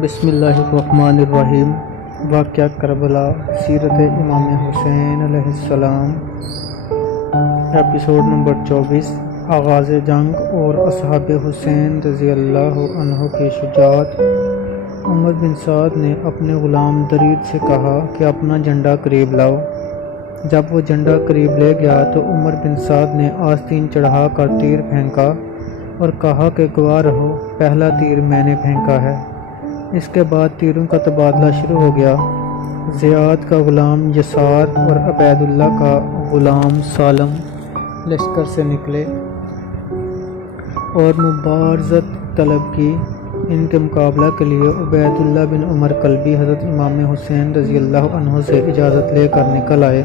بسم اللہ الرحمن الرحیم۔ واقعہ کربلا، سیرت امام حسین علیہ السلام، ایپیسوڈ نمبر 24۔ آغاز جنگ اور اصحاب حسین رضی اللہ عنہ کی شجاعت۔ عمر بن سعد نے اپنے غلام درید سے کہا کہ اپنا جھنڈا قریب لاؤ۔ جب وہ جھنڈا قریب لے گیا تو عمر بن سعد نے آستین چڑھا کر تیر پھینکا اور کہا کہ گواہ رہو، پہلا تیر میں نے پھینکا ہے۔ اس کے بعد تیروں کا تبادلہ شروع ہو گیا۔ زیاد کا غلام یسار اور عبید اللہ کا غلام سالم لشکر سے نکلے اور مبارزت طلب کی۔ ان کے مقابلہ کے لیے عبید اللہ بن عمر کلبی حضرت امام حسین رضی اللہ عنہ سے اجازت لے کر نکل آئے۔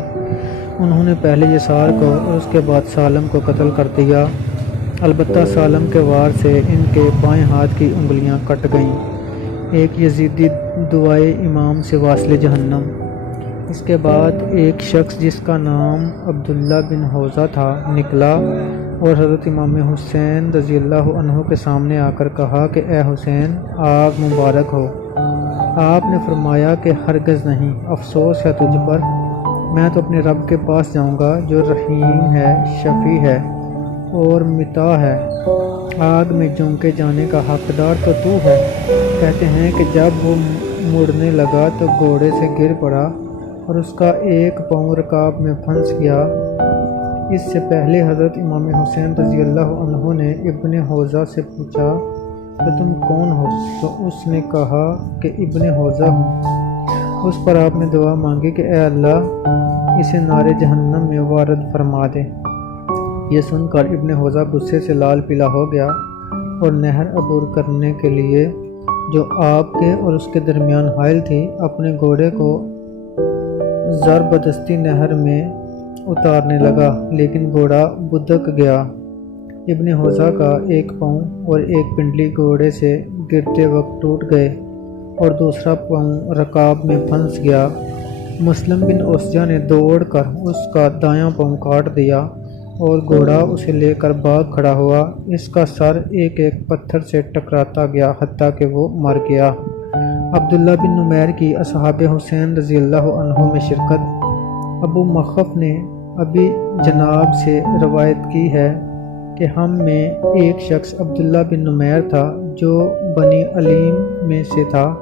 انہوں نے پہلے یسار کو اور اس کے بعد سالم کو قتل کر دیا، البتہ سالم کے وار سے ان کے بائیں ہاتھ کی انگلیاں کٹ گئیں۔ ایک یزیدی دعائے امام سے واصل جہنم۔ اس کے بعد ایک شخص جس کا نام عبداللہ بن حوزہ تھا نکلا اور حضرت امام حسین رضی اللہ عنہ کے سامنے آ کر کہا کہ اے حسین، آگ مبارک ہو۔ آپ نے فرمایا کہ ہرگز نہیں، افسوس ہے تجھ پر، میں تو اپنے رب کے پاس جاؤں گا جو رحیم ہے، شفیع ہے اور مطاع ہے۔ آگ میں جھونکے جانے کا حقدار تو ہے۔ کہتے ہیں کہ جب وہ مڑنے لگا تو گھوڑے سے گر پڑا اور اس کا ایک پاؤں رکاب میں پھنس گیا۔ اس سے پہلے حضرت امام حسین رضی اللہ عنہ نے ابن حوزہ سے پوچھا کہ تم کون ہو؟ تو اس نے کہا کہ ابن حوزہ ہوں۔ اس پر آپ نے دعا مانگی کہ اے اللہ، اسے نار جہنم میں وارد فرما دے۔ یہ سن کر ابن حوزہ غصے سے لال پیلا ہو گیا اور نہر عبور کرنے کے لیے جو آپ کے اور اس کے درمیان حائل تھی، اپنے گھوڑے کو زبردستی نہر میں اتارنے لگا، لیکن گھوڑا بدک گیا۔ ابن حوزہ کا ایک پاؤں اور ایک پنڈلی گھوڑے سے گرتے وقت ٹوٹ گئے اور دوسرا پاؤں رکاب میں پھنس گیا۔ مسلم بن اسجہ نے دوڑ کر اس کا دایاں پاؤں کاٹ دیا اور گھوڑا اسے لے کر بھاگ کھڑا ہوا۔ اس کا سر ایک ایک پتھر سے ٹکراتا گیا حتیٰ کہ وہ مر گیا۔ عبداللہ بن نمیر کی اصحاب حسین رضی اللہ عنہ میں شرکت۔ ابو مخف نے ابی جناب سے روایت کی ہے کہ ہم میں ایک شخص عبداللہ بن نمیر تھا جو بنی علیم میں سے تھا۔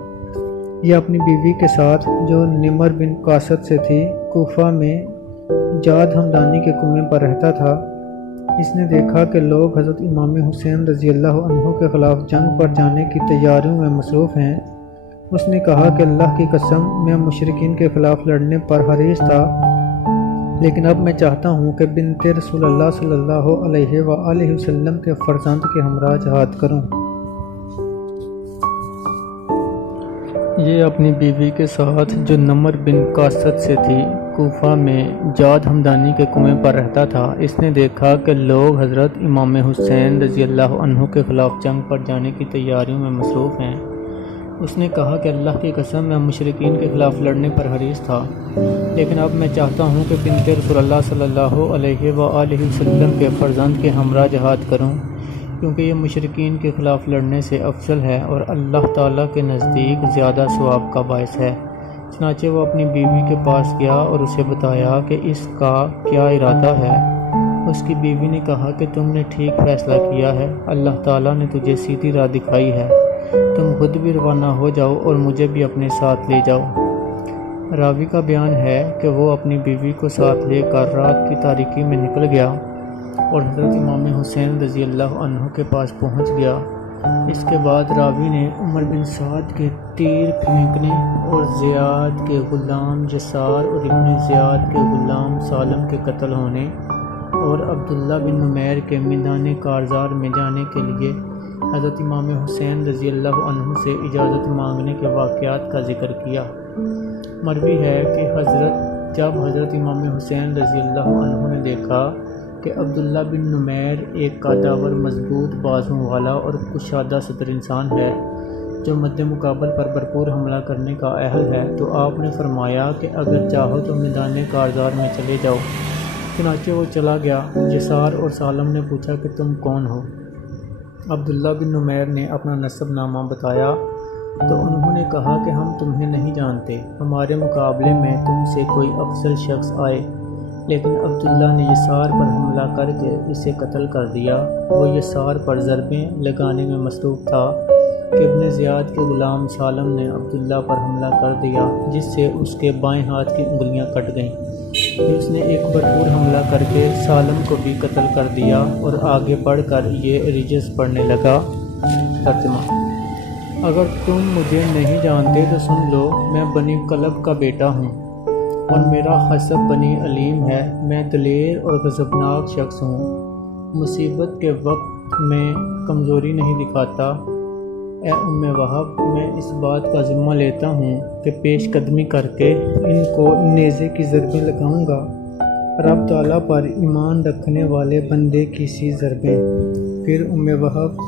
یہ اپنی بیوی کے ساتھ جو نمر بن قاصد سے تھی، کوفہ میں جاد ہمدانی کے کنویں پر رہتا تھا۔ اس نے دیکھا کہ لوگ حضرت امام حسین رضی اللہ عنہ کے خلاف جنگ پر جانے کی تیاریوں میں مصروف ہیں۔ اس نے کہا کہ اللہ کی قسم، میں مشرکین کے خلاف لڑنے پر حریص تھا، لیکن اب میں چاہتا ہوں کہ بنت رسول اللہ صلی اللہ علیہ وآلہ وسلم کے فرزند کے ہمراہ جہاد کروں۔ یہ اپنی بیوی کے ساتھ جو نمر بن قاصد سے تھی، کوفہ میں جاد ہمدانی کے کنویں پر رہتا تھا۔ اس نے دیکھا کہ لوگ حضرت امام حسین رضی اللہ عنہ کے خلاف جنگ پر جانے کی تیاریوں میں مصروف ہیں۔ اس نے کہا کہ اللہ کی قسم، میں مشرکین کے خلاف لڑنے پر حریص تھا، لیکن اب میں چاہتا ہوں کہ بنت رسول اللہ صلی اللہ علیہ وآلہ وسلم کے فرزند کے ہمراہ جہاد کروں، کیونکہ یہ مشرکین کے خلاف لڑنے سے افضل ہے اور اللہ تعالیٰ کے نزدیک زیادہ ثواب کا باعث ہے۔ چنانچہ وہ اپنی بیوی کے پاس گیا اور اسے بتایا کہ اس کا کیا ارادہ ہے۔ اس کی بیوی نے کہا کہ تم نے ٹھیک فیصلہ کیا ہے، اللہ تعالیٰ نے تجھے سیدھی راہ دکھائی ہے، تم خود بھی روانہ ہو جاؤ اور مجھے بھی اپنے ساتھ لے جاؤ۔ راوی کا بیان ہے کہ وہ اپنی بیوی کو ساتھ لے کر رات کی تاریکی میں نکل گیا اور حضرت امام حسین رضی اللہ عنہ کے پاس پہنچ گیا۔ اس کے بعد راوی نے عمر بن سعد کے تیر پھینکنے اور زیاد کے غلام یسار اور ابن زیاد کے غلام سالم کے قتل ہونے اور عبداللہ بن نمیر کے میدان کارزار میں جانے کے لیے حضرت امام حسین رضی اللہ عنہ سے اجازت مانگنے کے واقعات کا ذکر کیا۔ مروی ہے کہ جب حضرت امام حسین رضی اللہ عنہ نے دیکھا کہ عبداللہ بن نمیر ایک قداور، مضبوط بازوں والا اور کشادہ صدر انسان ہے جو مد مقابل پر بھرپور حملہ کرنے کا اہل ہے، تو آپ نے فرمایا کہ اگر چاہو تو میدان کارزار میں چلے جاؤ۔ چنانچہ وہ چلا گیا۔ یسار اور سالم نے پوچھا کہ تم کون ہو؟ عبداللہ بن نمیر نے اپنا نسب نامہ بتایا تو انہوں نے کہا کہ ہم تمہیں نہیں جانتے، ہمارے مقابلے میں تم سے کوئی افضل شخص آئے، لیکن عبداللہ نے یسار پر حملہ کر کے اسے قتل کر دیا۔ وہ یسار پر ضربیں لگانے میں مصروف تھا کہ ابن زیاد کے غلام سالم نے عبداللہ پر حملہ کر دیا، جس سے اس کے بائیں ہاتھ کی انگلیاں کٹ گئیں۔ اس نے ایک بھرپور حملہ کر کے سالم کو بھی قتل کر دیا اور آگے بڑھ کر یہ رجز پڑھنے لگا۔ ترجمہ: اگر تم مجھے نہیں جانتے تو سن لو، میں بنی کلب کا بیٹا ہوں اور میرا حسب بنی علیم ہے۔ میں دلیر اور غضبناک شخص ہوں، مصیبت کے وقت میں کمزوری نہیں دکھاتا۔ اے ام وہب، میں اس بات کا ذمہ لیتا ہوں کہ پیش قدمی کر کے ان کو نیزے کی ضربیں لگاؤں گا، رب تعالیٰ پر ایمان رکھنے والے بندے کی سی ضربیں۔ پھر ام وہب